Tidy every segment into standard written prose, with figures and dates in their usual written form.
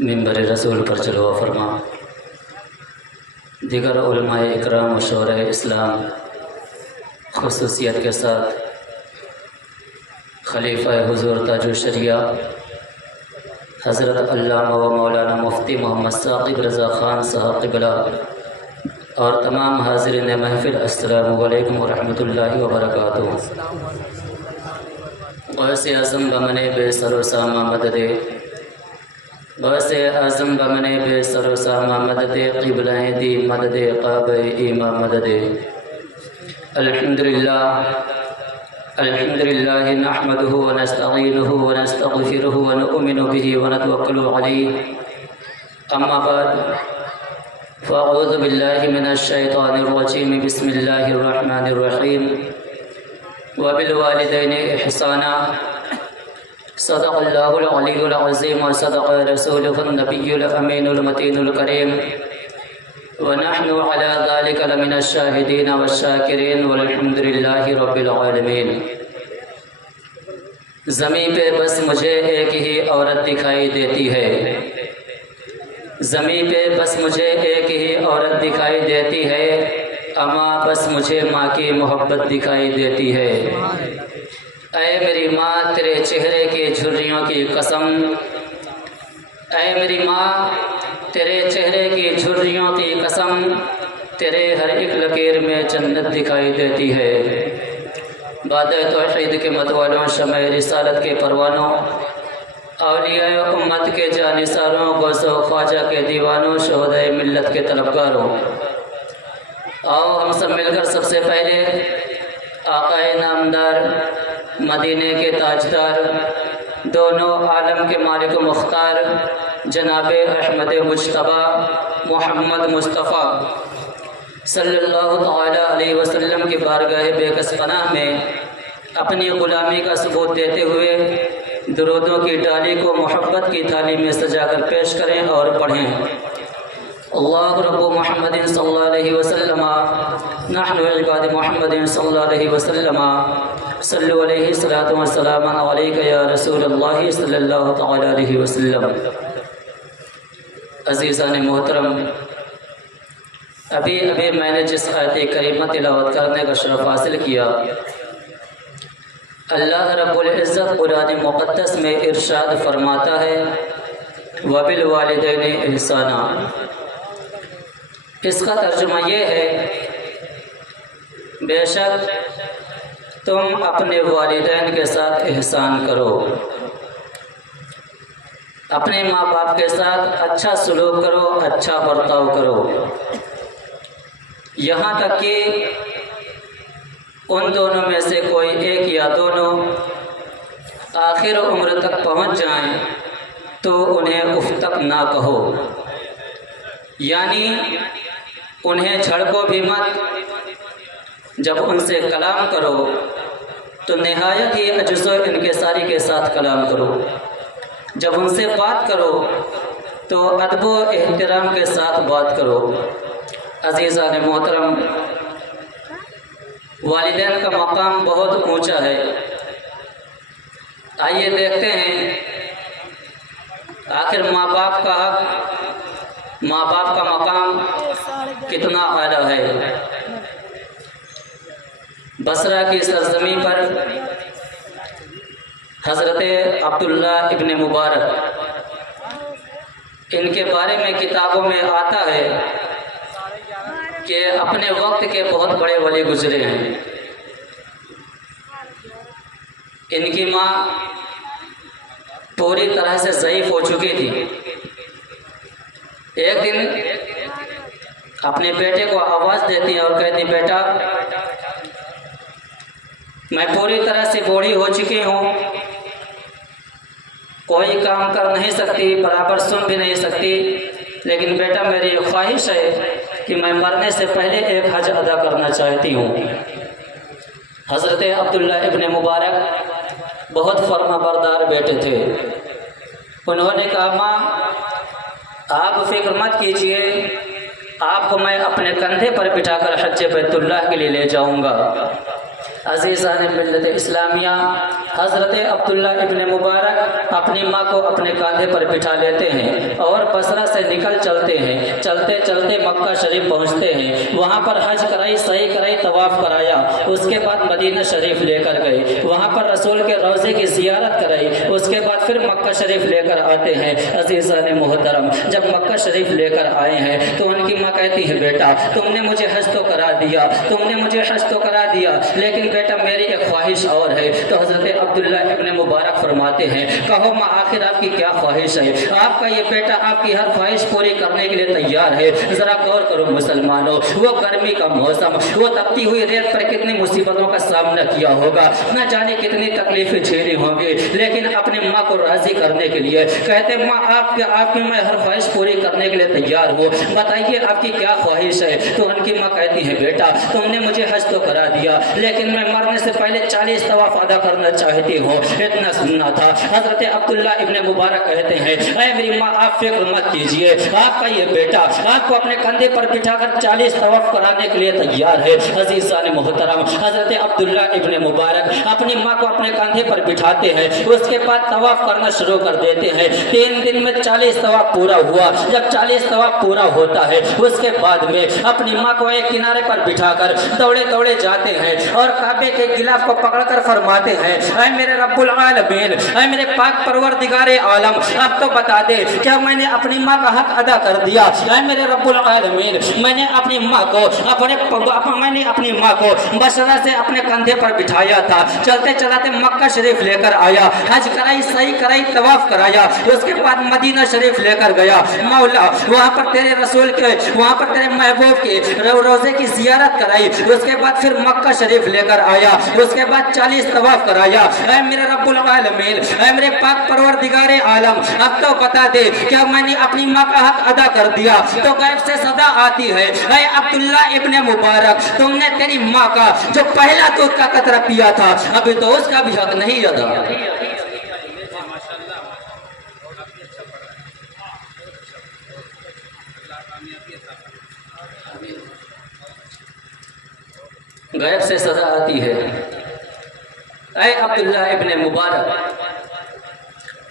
منبر رسول پر چلو فرما، دیگر علماء اکرام و شورا اسلام خصوصیت کے ساتھ خلیفہ حضور تاج الشریعہ حضرت علامہ و مولانا مفتی محمد ثاقب رضا خان صاحب قبلہ اور تمام حاضرین محفل، السلام علیکم ورحمۃ اللہ وبرکاتہ۔ غوث اعظم بمنے بے سر و سامہ مدد، غوث اعظم بمنے بے سر و سامہ مدد، قبلہ دی مدد قاب ایمہ مدد۔ الحمد للہ نحمده ونستعینه ونستغفره ونؤمن به ونتوکل علیہ، اما بعد فاعوذ باللہ من الشیطان الرجیم، بسم اللہ الرحمن الرحیم۔ وبالوالدین احسانا، صدق اللہ العلی العظیم وصدق رسولہ النبی الامین المتین الکریم، ونحن على ذلك لمن الشاہدین والشاکرین والحمد للہ رب العالمین۔ زمین پہ بس مجھے ایک ہی عورت دکھائی دیتی ہے، زمین پہ بس مجھے ایک ہی عورت دکھائی دیتی ہے، اماں بس مجھے ماں کی محبت دکھائی دیتی ہے۔ اے میری ماں تیرے چہرے کی جھریوں کی قسم، اے میری ماں تیرے چہرے کی جھریوں کی قسم، تیرے ہر ایک لکیر میں جنت دکھائی دیتی ہے۔ باد توحید کے مت والوں، شمع رسالت کے پروانوں، اولیاء امت کے جانثاروں، غوث و خواجہ کے دیوانوں، شہدائے ملت کے طلبگاروں، آؤ ہم سب مل کر سب سے پہلے آقائے نامدار، مدینے کے تاجدار، دونوں عالم کے مالک و مختار جناب احمد مجتبیٰ محمد مصطفیٰ صلی اللہ تعالیٰ علیہ وسلم کی بارگاہ بے کس پناہ میں اپنی غلامی کا ثبوت دیتے ہوئے درودوں کی ڈالی کو محبت کی تھالی میں سجا کر پیش کریں اور پڑھیں۔ اللہ رب محمد صلی اللہ علیہ وسلم، نحن عباد محمد صلی اللہ علیہ وسلم، صلو علیہ الصلاۃ والسلام علیک یا رسول اللہ صلی اللہ تعالی علیہ وسلم۔ عزیزان محترم، ابھی میں نے جس آیت کریمہ تلاوت کرنے کا شرف حاصل کیا، اللہ رب العزت قرآن مقدس میں ارشاد فرماتا ہے وبالوالدین احسانا۔ اس کا ترجمہ یہ ہے، بے شک تم اپنے والدین کے ساتھ احسان کرو، اپنے ماں باپ کے ساتھ اچھا سلوک کرو، اچھا برتاؤ کرو، یہاں تک کہ ان دونوں میں سے کوئی ایک یا دونوں آخر عمر تک پہنچ جائیں تو انہیں اف تک نہ کہو، یعنی انہیں جھڑکو بھی مت۔ جب ان سے کلام کرو تو نہایت ہی عجز و انکساری کے ساتھ کلام کرو، جب ان سے بات کرو تو ادب و احترام کے ساتھ بات کرو۔ عزیزان محترم، والدین کا مقام بہت اونچا ہے۔ آئیے دیکھتے ہیں آخر ماں باپ کا حق، ماں باپ کا مقام کتنا اعلیٰ ہے۔ بصرہ کی سرزمین پر حضرت عبداللہ ابن مبارک، ان کے بارے میں کتابوں میں آتا ہے کہ اپنے وقت کے بہت بڑے ولی گزرے ہیں۔ ان کی ماں پوری طرح سے ضعیف ہو چکی تھی۔ ایک دن اپنے بیٹے کو آواز دیتی اور کہتی، بیٹا میں پوری طرح سے بوڑھی ہو چکی ہوں، کوئی کام کر نہیں سکتی، برابر سن بھی نہیں سکتی، لیکن بیٹا میری خواہش ہے کہ میں مرنے سے پہلے ایک حج ادا کرنا چاہتی ہوں۔ حضرت عبداللہ ابن مبارک بہت فرما بردار بیٹے تھے۔ انہوں نے کہا، ماں آپ فکر مت کیجئے، آپ کو میں اپنے کندھے پر بٹھا کر حج بیت اللہ کے لیے لے جاؤں گا۔ عزیزان ملت اسلامیہ، حضرت عبداللہ ابن مبارک اپنی ماں کو اپنے کاندھے پر بٹھا لیتے ہیں اور بصرہ سے نکل چلتے ہیں۔ چلتے چلتے مکہ شریف پہنچتے ہیں، وہاں پر حج کرائی، سعی کرائی، طواف کرایا، اس کے بعد مدینہ شریف لے کر گئے، وہاں پر رسول کے روضے کی زیارت کرائی، اس کے بعد پھر مکہ شریف لے کر آتے ہیں۔ عزیزان محترم، جب مکہ شریف لے کر آئے ہیں تو ان کی ماں کہتی ہے بیٹا تم نے مجھے حج تو کرا دیا، تم نے مجھے حج تو کرا دیا، لیکن بیٹا میری ایک خواہش اور ہے۔ تو حضرت عبداللہ ابن مبارک فرماتے ہیں کہو ماں آخر آپ کی کیا خواہش ہے؟ آپ کا یہ بیٹا آپ کی ہر خواہش پوری کرنے کے لیے تیار ہے۔ ذرا غور کرو مسلمانوں، وہ گرمی کا موسم، وہ تپتی ہوئی ریت پر کتنی مصیبتوں کا سامنا کیا ہوگا، نہ جانے کتنی تکلیفیں جھیلی ہوں گی، لیکن اپنی ماں کو راضی کرنے کے لیے کہتے ماں آپ کی میں ہر خواہش پوری کرنے کے لیے تیار ہوں، بتائیے آپ کی کیا خواہش ہے؟ تو ان کی ماں کہتی ہے بیٹا تم نے مجھے حج تو کرا دیا، لیکن میں مرنے سے پہلے 40 طواف ادا کرنا چاہتی ہوں، اتنا سننا تھا۔ حضرت عبداللہ ابن مبارک کہتے ہیں اے میری ماں آپ فکر مت کیجئے، آپ کا یہ بیٹا آپ کو اپنے کندھے پر بٹھا کر 40 طواف کرانے کے لیے تیار ہے۔ عزیزان محترم، حضرت عبداللہ ابن مبارک اپنی ماں کو اپنے کندھے پر بٹھاتے ہیں، اس کے بعد طواف کرنا شروع کر دیتے ہیں۔ 3 دن میں 40 طواف پورا ہوا۔ جب 40 طواف پورا ہوتا ہے اس کے بعد میں اپنی ماں کو ایک کنارے پر بٹھا کر دوڑے دوڑے جاتے ہیں اور کعبے کے غلاف کو پکڑ کر فرماتے ہیں اے میرے رب العالمین، اے میرے پاک پروردگار عالم، اب تو بتا دے کیا میں نے اپنی ماں کا حق ادا کر دیا؟ اے میرے رب العالمین، میں نے اپنی ماں کو بصرہ سے اپنے کندھے پر بٹھایا تھا، چلتے چلاتے مکہ شریف لے کر آیا، حج کرائی، سعی کرائی، طواف کرایا، اس کے بعد مدینہ شریف لے کر گیا۔ مولا وہاں پر تیرے رسول کے، وہاں پر تیرے محبوب کے روزے کی زیارت کرائی، اس کے بعد پھر مکہ شریف لے کر آیا، اس کے بعد 40 طواف کرایا۔ اے میرے رب العالمین، اے میرے پاک پروردگار عالم، اب تو بتا دے کیا میں نے اپنی ماں کا حق ادا کر دیا؟ تو غیب سے صدا آتی ہے اے عبداللہ ابن مبارک، تم نے تیری ماں کا جو پہلا دودھ کا قطرہ پیا تھا ابھی تو اس کا بھی حق نہیں ادا۔ غیب سے صدا آتی ہے اے عبداللہ ابن مبارک،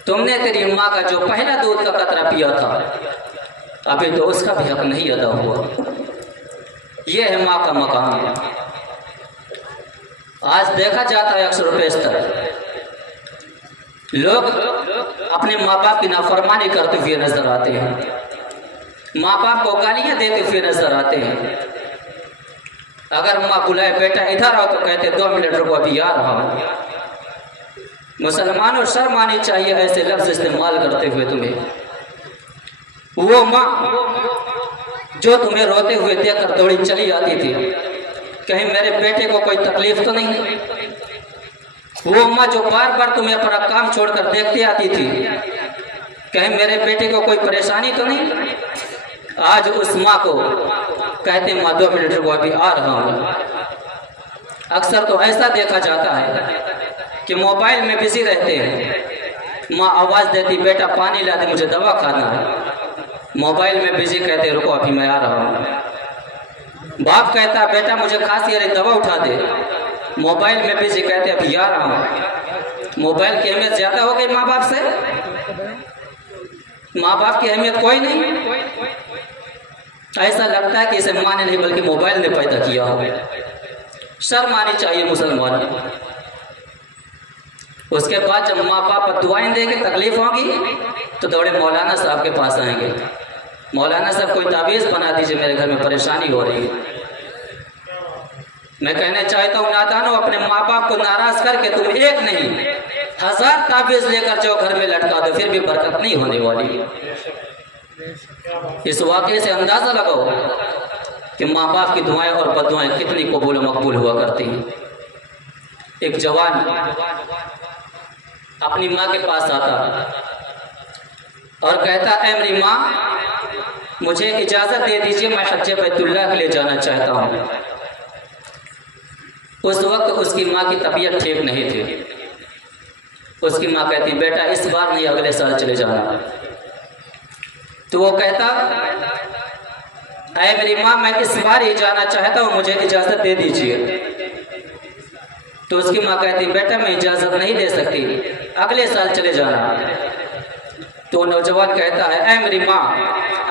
تم نے تیری ماں کا جو پہلا دودھ کا قطرہ پیا تھا ابھی تو اس کا بھی حق نہیں ادا ہوا۔ یہ ہے ماں کا مقام۔ آج دیکھا جاتا ہے اکثر و بیشتر لوگ اپنے ماں باپ کی نافرمانی کرتے ہوئے نظر آتے ہیں، ماں باپ کو گالیاں دیتے ہوئے نظر آتے ہیں۔ اگر ماں بلائے بیٹا ادھر آؤ تو کہتے 2 منٹ رکو ابھی آ رہا ہوں۔ مسلمانوں شرم آنی چاہیے ایسے لفظ استعمال کرتے ہوئے تمہیں۔ وہ ماں جو تمہیں روتے ہوئے دیکھ کر دوڑی چلی آتی تھی، کہیں میرے بیٹے کو کوئی تکلیف تو نہیں؟ وہ ماں جو بار بار تمہیں اپنا کام چھوڑ کر دیکھتی آتی تھی، کہیں میرے بیٹے کو کوئی پریشانی تو نہیں؟ آج اس ماں کو کہتے ماں 2 منٹ رکو ابھی آ رہا ہوں۔ اکثر تو ایسا دیکھا جاتا ہے کہ موبائل میں بزی رہتے ہیں، ماں آواز دیتی بیٹا پانی لا دے مجھے دوا کھانا ہے، موبائل میں بزی کہتے رکو ابھی میں آ رہا ہوں۔ باپ کہتا بیٹا مجھے کھانسی آ رہی دوا اٹھا دے، موبائل میں بزی کہتے ابھی آ رہا ہوں۔ موبائل کی اہمیت زیادہ ہو گئی ماں باپ سے؟ ماں باپ کی اہمیت کوئی نہیں؟ ایسا لگتا ہے کہ اسے ماں نے نہیں بلکہ موبائل نے پیدا کیا ہو۔ شرم آنی چاہیے مسلمان۔ اس کے بعد جب ماں باپ دعائیں دیں گے تکلیف ہوگی تو دوڑے مولانا صاحب کے پاس آئیں گے، مولانا صاحب کوئی تعویذ بنا دیجئے میرے گھر میں پریشانی ہو رہی ہے۔ میں کہنا چاہتا ہوں نادانوں، اپنے ماں باپ کو ناراض کر کے تم ایک نہیں 1000 تعویذ لے کر جو گھر میں لٹکا دو پھر بھی برکت نہیں ہونے والی۔ اس واقعے سے اندازہ لگاؤ کہ ماں باپ کی دعائیں اور بددعائیں کتنی قبول و مقبول ہوا کرتی ہیں۔ ایک جوان اپنی ماں کے پاس آتا اور کہتا اے میری ماں مجھے اجازت دے دیجئے میں حج بیت اللہ کے لیے جانا چاہتا ہوں۔ اس وقت اس کی ماں کی طبیعت ٹھیک نہیں تھی۔ اس کی ماں کہتی بیٹا اس بار نہیں اگلے سال چلے جانا۔ تو وہ کہتا اے میری ماں میں اس بار ہی جانا چاہتا ہوں، مجھے اجازت دے دیجئے۔ تو اس کی ماں کہتی بیٹا میں اجازت نہیں دے سکتی، اگلے سال چلے جانا۔ تو نوجوان کہتا ہے اے میری ماں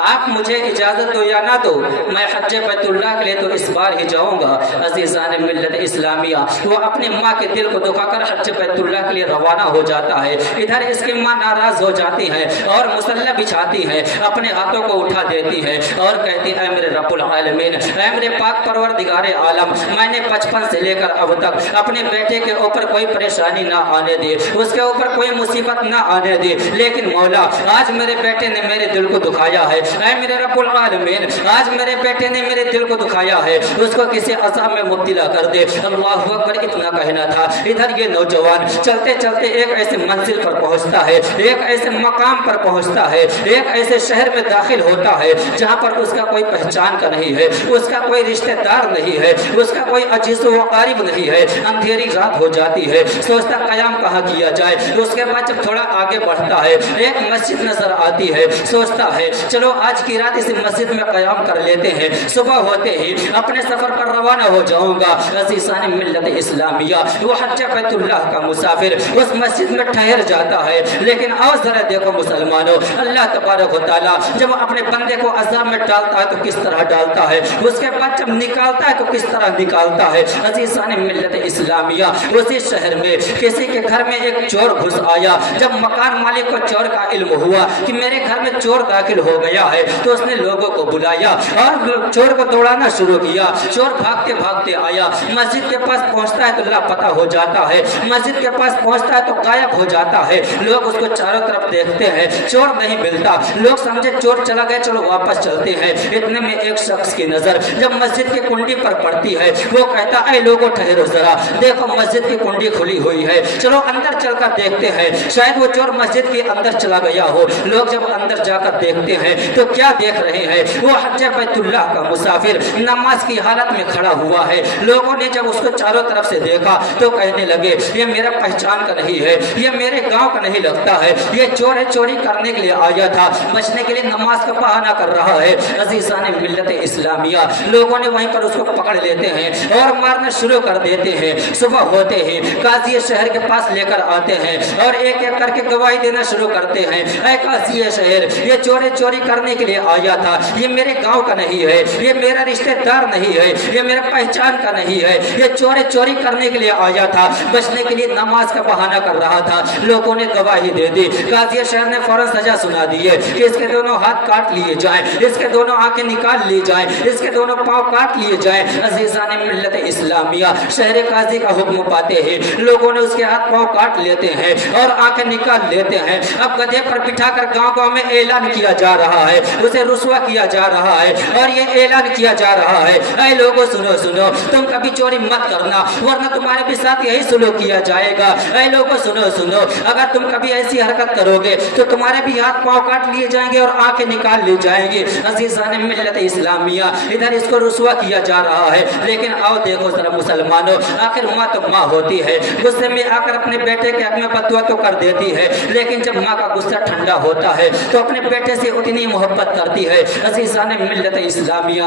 آپ مجھے اجازت دو یا نہ دو، میں حج بیت اللہ کے لیے تو اس بار ہی جاؤں گا۔ عزیزان ملت اسلامیہ، وہ اپنی ماں کے دل کو دکھا کر حج بیت اللہ کے لیے روانہ ہو جاتا ہے۔ ادھر اس کی ماں ناراض ہو جاتی ہے اور مصلی بچھاتی ہے، اپنے ہاتھوں کو اٹھا دیتی ہے اور کہتی اے میرے رب العالمین، اے میرے پاک پروردگار عالم، میں نے بچپن سے لے کر اب تک اپنے بیٹے کے اوپر کوئی پریشانی نہ آنے دی، اس کے اوپر کوئی مصیبت نہ آنے دی، لیکن مولا آج میرے بیٹے نے میرے دل کو دکھایا ہے۔ اے میرے رب العالمین، آج میرے بیٹے نے میرے دل کو دکھایا ہے، اس کو کسی عذاب میں مبتلا کر دے۔ اللہ اکبر، اتنا کہنا تھا۔ ادھر یہ نوجوان چلتے چلتے ایک ایسے منزل پر پہنچتا ہے، ایک ایسے مقام پر پہنچتا ہے، ایک ایسے شہر میں داخل ہوتا ہے جہاں پر اس کا کوئی پہچان کا نہیں ہے، اس کا کوئی رشتہ دار نہیں ہے، اس کا کوئی عزیز و قریب نہیں ہے۔ اندھیری رات ہو جاتی ہے، سوچتا قیام کہاں کیا جائے۔ اس کے بعد جب تھوڑا آگے بڑھتا ہے، ایک مسجد نظر آتی ہے، سوچتا ہے چلو آج کی رات اس مسجد میں قیام کر لیتے ہیں، صبح ہوتے ہی اپنے سفر پر روانہ ہو جاؤں گا۔ عزیزان ملت اسلامیہ، وہ حج بیت اللہ کا مسافر اس مسجد میں ٹھہر جاتا ہے، لیکن آؤ ذرا دیکھو مسلمانوں، اللہ تبارک و تعالیٰ جب اپنے بندے کو عذاب میں ڈالتا ہے تو کس طرح ڈالتا ہے، اس کے بعد جب نکالتا ہے تو کس طرح نکالتا ہے۔ عزیزان ملت اسلامیہ، اسی شہر میں کسی کے گھر میں ایک چور گھس آیا۔ جب مکان مالک کو چور کا علم ہوا کہ میرے گھر میں چور داخل ہو گیا ہے تو اس نے لوگوں کو بلایا اور چور کو دوڑانا شروع کیا۔ چور بھاگتے بھاگتے آیا، مسجد کے پاس پہنچتا ہے تو لاپتہ ہو جاتا ہے، مسجد کے پاس پہنچتا ہے تو غائب ہو جاتا ہے۔ لوگ اس کو چاروں طرف دیکھتے ہیں، چور نہیں ملتا، لوگ سمجھے چور چلا گیا، چلو واپس چلتے ہیں۔ اتنے میں ایک شخص کی نظر جب مسجد کی کنڈی پر پڑتی ہے، وہ کہتا اے لوگوں ٹھہرو ذرا، دیکھو مسجد کی کنڈی کھلی ہوئی ہے، چلو اندر چل کر دیکھتے ہیں، شاید وہ چور مسجد کے اندر چلا گیا ہو۔ لوگ جب اندر جا کر دیکھتے ہیں تو کیا دیکھ رہے ہیں؟ وہ حج بیت اللہ کا مسافر نماز کی حالت میں کھڑا ہوا ہے۔ لوگوں نے جب اس کو چاروں طرف سے دیکھا تو کہنے لگے یہ میرا پہچان کا نہیں ہے، یہ میرے گاؤں کا نہیں لگتا ہے، یہ چور ہے، چوری کرنے کے لیے آیا تھا، بچنے کے لیے نماز کا بہانہ کر رہا ہے۔ عزیزان ملت اسلامیہ، لوگوں نے وہیں پر اس کو پکڑ لیتے ہیں اور مارنا شروع کر دیتے ہیں۔ صبح ہوتے ہی قاضی شہر کے پاس لے کر آتے ہیں اور ایک ایک کر کے گواہی دینا شروع کرتے ہیں۔ اے قاضی شہر، یہ چوری کرنے کے لیے آیا تھا، یہ میرے گاؤں کا نہیں ہے، یہ میرا رشتہ دار نہیں ہے، یہ میرا پہچان کا نہیں ہے، یہ چوری کرنے کے لیے آیا تھا، بچنے کے لیے نماز کا بہانہ کر رہا تھا۔ لوگوں نے گواہی دے دی، قاضی شہر نے فوراً سزا سنا دی ہے کہ اس کے دونوں ہاتھ کاٹ لیے جائیں، اس کے دونوں آنکھیں نکال لی جائیں، اس کے دونوں پاؤں کاٹ لیے جائیں۔ عزیزان ملت اسلامیہ، شہر قاضی کا حکم پاتے ہیں لوگوں نے اس کے ہاتھ پاؤں کاٹ لیتے ہیں اور آنکھیں نکال لیتے ہیں۔ اب گدھے پر بٹھا کر گاؤں گاؤں میں اعلان کیا جا رہا ہے، اسے رسوا کیا جا رہا ہے اور یہ اعلان کیا جا رہا ہے اے لوگوں سنو، تم کبھی چوری مت کرنا ورنہ تمہارے بھی ساتھ یہی سلوک کیا جائے گا۔ اے لوگوں سنو، اگر تم کبھی ایسی حرکت کرو گے تو تمہارے بھی ہاتھ پاؤں کاٹ لیے جائیں گے اور آنکھیں نکال لی جائیں گی۔ عزیزان ملت اسلامیہ، ادھر اس کو رسوا کیا جا رہا ہے، لیکن آؤ دیکھو ذرا مسلمانوں، آخر ماں تو ماں ہوتی ہے، غصے میں آ کر اپنے بیٹے کے حق میں بددعا تو کر دیتی ہے، لیکن جب ماں کا غصہ ٹھنڈا ہوتا ہے تو اپنے بیٹے سے اتنی محبت کرتی ہے۔ عزیزان ملت اسلامیہ،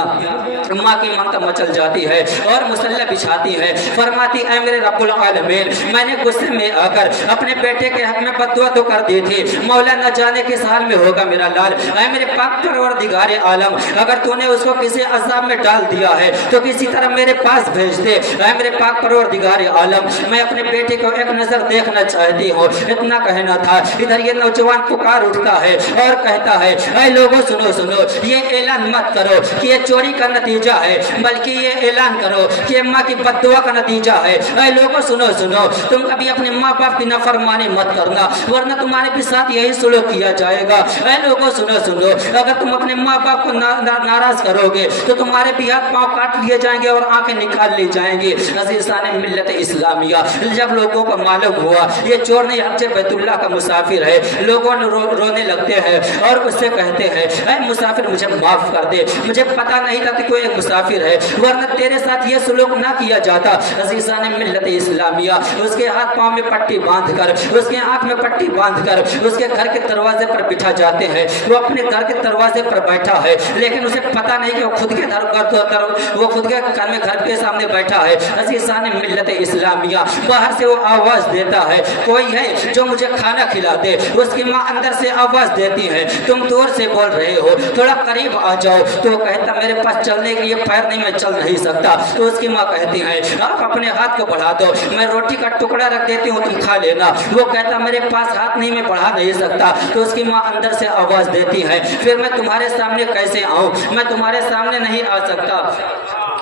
ماں کی ممتا مچل جاتی ہے اور مصلی بچھاتی ہے، فرماتی اے میرے رب العالمین، میں نے غصے میں آ کر اپنے بیٹے کے حق میں بددعا تو کر دی تھی، مولا نہ جانے کس حال میں ہوگا میرا لال۔ اے میرے پاک پروردگار عالم، اگر تو نے اس کو کسی عذاب میں ڈال دیا ہے تو کسی طرح میرے پاس بھیج دے۔ اے میرے پاک پروردگار عالم، میں اپنے بیٹے کو ایک نظر دیکھنا چاہتی ہوں۔ اتنا کہنا تھا، ادھر یہ نوجوان پکار اٹھتا ہے اور کہتا ہے اے لوگوں سنو، یہ اعلان مت کرو کہ یہ چوری کا نتیجہ ہے، بلکہ یہ اعلان کرو کہ یہ ماں کی بددعا کا نتیجہ ہے۔ اے لوگوں سنو، تم کبھی اپنے ماں باپ کی نافرمانی مت کرنا ورنہ تمہارے بھی ساتھ یہی سلوک کیا جائے گا۔ اے لوگوں سنو، اگر تم اپنے ماں باپ کو ناراض کرو گے تو تمہارے بھی ہاتھ پاؤں کاٹ لیے جائیں گے اور آنکھیں نکال لی جائیں گی۔ عزیزان ملت اسلامیہ، جب لوگوں کو معلوم ہوا یہ چور نہیں حج بیت اللہ کا مسافر ہے، لوگوں نے رونے لگتے ہیں اور اس سے کہتے ہیں اے مسافر مجھے معاف کر دے، مجھے پتا نہیں تھا کہ کوئی ایک مسافر ہے، ورنہ تیرے ساتھ یہ سلوک نہ کیا جاتا۔ عزیزان ملت اسلامیہ، اس کے ہاتھ پاؤں میں پٹی باندھ کر، اس کے آنکھ میں پٹی باندھ کر اس کے گھر کے دروازے پر بٹھا جاتے ہیں۔ وہ اپنے گھر کے دروازے پر بیٹھا ہے، لیکن اسے پتا نہیں کہ وہ خود کے گھر کے سامنے بیٹھا ہے۔ عزیزان ملت اسلامیہ، باہر سے وہ آواز دیتا ہے کوئی ہے جو مجھے کھانا کھلا دے۔ اس کی ماں اندر سے آواز دیتی ہے تم دور سے بول رہے ہو، تھوڑا قریب آ جاؤ۔ تو وہ کہتا میرے پاس چلنے کے لیے پیر نہیں، میں چل نہیں سکتا۔ تو اس کی ماں کہتی ہے آپ اپنے ہاتھ کو بڑھا دو، میں روٹی کا ٹکڑا رکھ دیتی ہوں، تم کھا لینا۔ وہ کہتا میرے پاس ہاتھ نہیں، میں بڑھا نہیں سکتا۔ تو اس کی ماں اندر سے آواز دیتی ہے پھر میں تمہارے سامنے کیسے آؤں؟ میں تمہارے سامنے نہیں آ سکتا،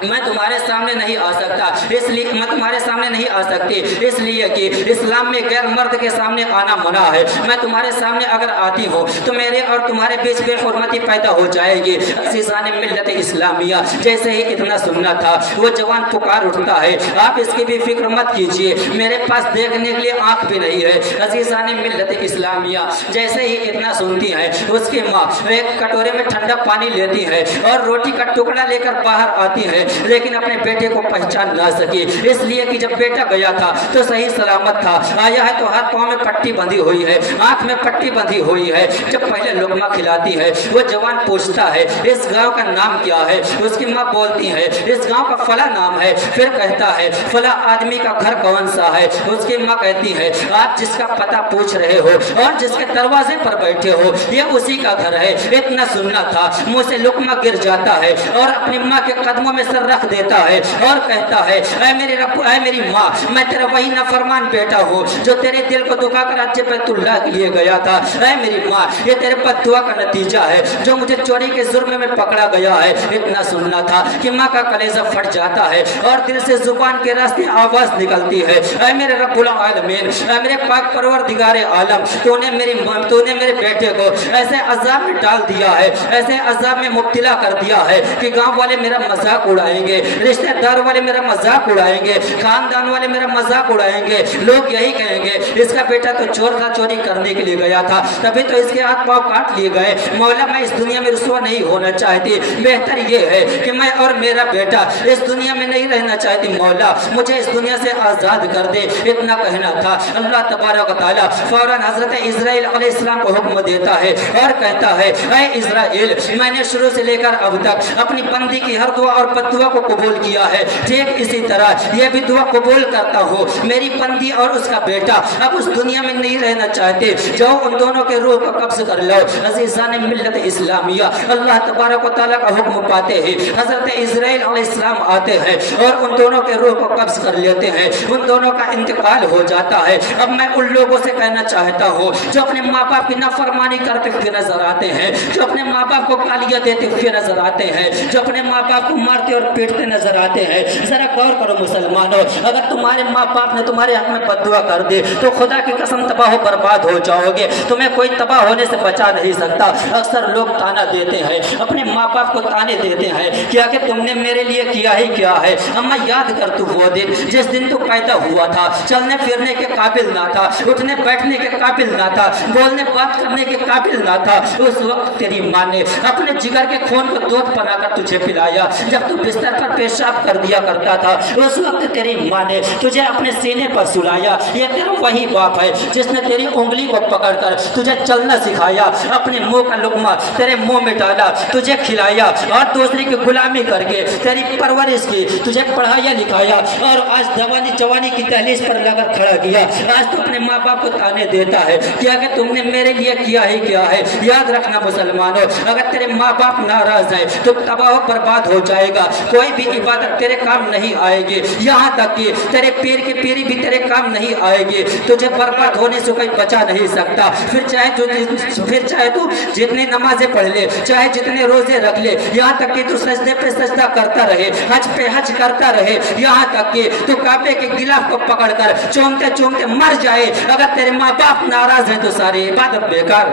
میں تمہارے سامنے نہیں آ سکتا، اس لیے میں تمہارے سامنے نہیں آ سکتی، اس لیے کہ اسلام میں غیر مرد کے سامنے آنا منع ہے۔ میں تمہارے سامنے اگر آتی ہوں تو میرے اور تمہارے بیچ بے حرمتی پیدا ہو جائے گی۔ عزیزان ملت اسلامیہ، جیسے ہی اتنا سننا تھا وہ جوان پکار اٹھتا ہے آپ اس کی بھی فکر مت کیجیے، میرے پاس دیکھنے کے لیے آنکھ بھی نہیں ہے۔ عزیزان ملت اسلامیہ، جیسے ہی اتنا سنتی ہے اس کی ماں ایک کٹورے میں ٹھنڈا پانی لیتی ہے اور روٹی کا ٹکڑا لے کر باہر آتی ہے، لیکن اپنے بیٹے کو پہچان نہ سکی، اس لیے کہ جب بیٹا گیا تھا تو صحیح سلامت تھا، آیا ہے تو ہاتھ پاؤں میں پٹی بندھی ہوئی ہے، آنکھ میں پٹی بندھی ہوئی ہے۔ جب پہلے لقمہ کھلاتی ہے وہ جوان پوچھتا ہے اس گاؤں کا نام کیا ہے؟ اس کی ماں بولتی ہے اس گاؤں کا فلاں نام ہے۔ پھر کہتا ہے فلاں آدمی کا گھر کون سا ہے؟ اس کی ماں کہتی ہے آپ جس کا پتہ پوچھ رہے ہو اور جس کے دروازے پر بیٹھے ہو یہ اسی کا گھر ہے۔ اتنا سننا تھا منہ سے لقمہ گر جاتا ہے اور اپنی ماں کے قدموں میں سر رکھ دیتا ہے اور کہتا ہے اے میرے رب، اے میری ماں، میں تیرا وہی نافرمان بیٹا ہوں جو تیرے دل کو دکھا کر حج بیت اللہ کے لیے گیا تھا۔ اے میری ماں، یہ تیرے بد دعا کا نتیجہ ہے جو مجھے چوری کے جرم میں پکڑا گیا ہے۔ اتنا سننا تھا کہ ماں کا کلیجہ پھٹ جاتا ہے اور دل سے زبان کے راستے آواز نکلتی ہے اے میرے رب العالمین، اے میرے پاک پروردگار عالم، تو نے میرے بیٹے کو ایسے عذاب میں ڈال دیا ہے، ایسے عذاب میں مبتلا کر دیا ہے کہ گاؤں والے میرا مذاق اڑائیں گے، رشتہ دار والے میرا مذاق اڑائیں گے، خاندان والے میرا مذاق اڑائیں گے۔ لوگ یہی کہیں گے اس کا بیٹا تو چور تھا، چوری کرنے کے لیے گیا تھا، تبھی تو اس کے ہاتھ پاؤں کاٹ لیے گئے۔ مولا میں اس دنیا میں رسوا نہیں ہونا چاہتی، بہتر یہ ہے کہ میں اور میرا بیٹا اس دنیا میں نہیں رہنا چاہتی، مولا مجھے اس دنیا سے آزاد کر دے۔ اتنا کہنا تھا، اللہ تبارک و تعالیٰ فوراً حضرت اسرائیل علیہ السلام کو حکم دیتا ہے اور کہتا ہے اے اسرائیل، میں نے شروع سے لے کر اب تک اپنی بندی کی ہر دعا اور بد دعا کو قبول کیا ہے، ٹھیک اسی طرح یہ بھی دعا قبول کرتا ہوں، میری بندی اور اس کا بیٹا اب اس دنیا میں نہیں رہنا چاہتے، جاؤ ان دونوں کے روح کو قبض کر لو۔ عزیزان ملت اسلامیہ، اللہ تبارک و تعالیٰ کا حکم پاتے ہیں حضرت اسرائیل علیہ السلام آتے ہیں اور ان دونوں کے روح کو قبض کر لیتے ہیں، ان دونوں کا انتقال ہو جاتا ہے۔ اب میں ان لوگوں سے کہنا چاہتا ہوں جو اپنے ماں باپ کی نافرمانی کرتے ہوئے نظر آتے ہیں، جو اپنے ماں باپ کو گالیاں دیتے ہوئے نظر آتے ہیں، جو اپنے ماں باپ کو مارتے اور پیٹتے نظر آتے ہیں، ذرا غور کرو مسلمانوں، اگر تمہارے ماں باپ نے تمہارے حق میں بد دعا کر دی تو خدا کی قسم تباہ و برباد ہو جاؤ گے، تمہیں کوئی تباہ ہونے سے بچا نہیں سکتا۔ اکثر لوگ تانا دیتے ہیں، اپنے ماں باپ کو تانے دیتے ہیں کیا کہ تم نے میرے لیے کیا ہی کیا ہے۔ اما یاد کر تو وہ دن جس دن تو پیدا ہوا تھا، چلنے پھرنے کے قابل نہ تھا، اٹھنے بیٹھنے کے قابل نہ تھا، بولنے بات کرنے کے قابل نہ تھا، اس وقت تیری ماں نے اپنے جگر کے خون کو دودھ بنا کر تجھے پلایا۔ جب تو بستر پر پیشاب کر دیا کرتا تھا اس وقت تیری ماں نے تجھے اپنے سینے پر سلایا۔ یہ تیرا وہی باپ ہے جس نے تیری انگلی کو پکڑ کر تجھے چلنا سکھایا، اپنے منہ کا لقمہ تیرے منہ میں ڈالا، تجھے کھلایا اور دوسری کی غلامی کر کے تیری پرورش کی، تجھے پڑھایا لکھایا اور آج جوانی کی دہلیز پر لگا کھڑا کیا۔ آج تو اپنے ماں باپ کو تانے دیتا ہے کیا کہ تم نے میرے لیے کیا ہی کیا ہے۔ یاد رکھنا مسلمانوں، اگر تیرے ماں باپ ناراض ہیں تو تباہ و برباد ہو جائے گا، کوئی بھی عبادت تیرے کام نہیں آئے گی، یہاں تک کہ تیرے پیر کی پیری بھی تیرے کام نہیں آئے گی، تجھے برباد ہونے سے کوئی بچا نہیں سکتا۔ پھر چاہے تو جتنی نمازیں پڑھ لے، چاہے جتنے روزے رکھ لے، یہاں تک کہ تو سجدے پہ سجدہ کرتا رہے، حج پہ حج کرتا رہے، یہاں تک کہ تو کعبے کے غلاف کو پکڑ کر چومتے چومتے مر جائے، اگر تیرے ماں باپ ناراض ہیں تو ساری عبادت بیکار۔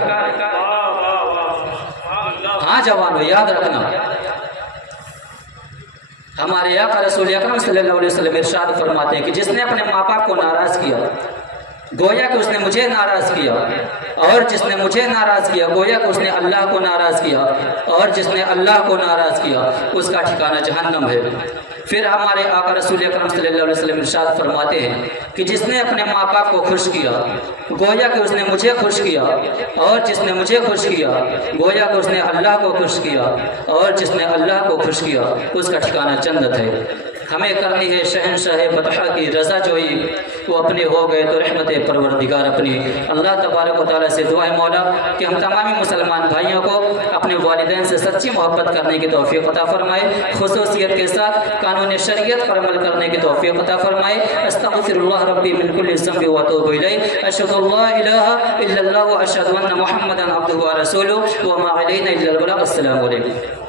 ہاں جوانو، یاد رکھنا ہمارے آقا رسول اکرم صلی اللہ علیہ وسلم ارشاد فرماتے ہیں کہ جس نے اپنے ماں باپ کو ناراض کیا گویا کہ اس نے مجھے ناراض کیا، اور جس نے مجھے ناراض کیا گویا کہ اس نے اللہ کو ناراض کیا، اور جس نے اللہ کو ناراض کیا اس کا ٹھکانہ جہنم ہے۔ پھر ہمارے آقا رسول اکرم صلی اللہ علیہ وسلم ارشاد فرماتے ہیں کہ جس نے اپنے ماں باپ کو خوش کیا گویا کہ اس نے مجھے خوش کیا، اور جس نے مجھے خوش کیا گویا کہ اس نے اللہ کو خوش کیا، اور جس نے اللہ کو خوش کیا اس کا ٹھکانہ جنت ہے۔ ہمیں کرنی ہے شہنشاہ بطحہ کی رضا جوئی، وہ اپنے ہو گئے تو رحمت پروردگار اپنی۔ اللہ تبارک و تعالیٰ سے دعا ہے مولا کہ ہم تمامی مسلمان بھائیوں کو اپنے والدین سے سچی محبت کرنے کی توفیق عطا فرمائے، خصوصیت کے ساتھ قانون شریعت پر عمل کرنے کی توفیق عطا فرمائے۔ استغفر اللہ ربی من کل ذنب واتوب الیہ، اشہد ان لا الہ الا اللہ واشہد ان محمدا عبدہ ورسولہ وما علینا الا البلاغ۔ السلام علیکم۔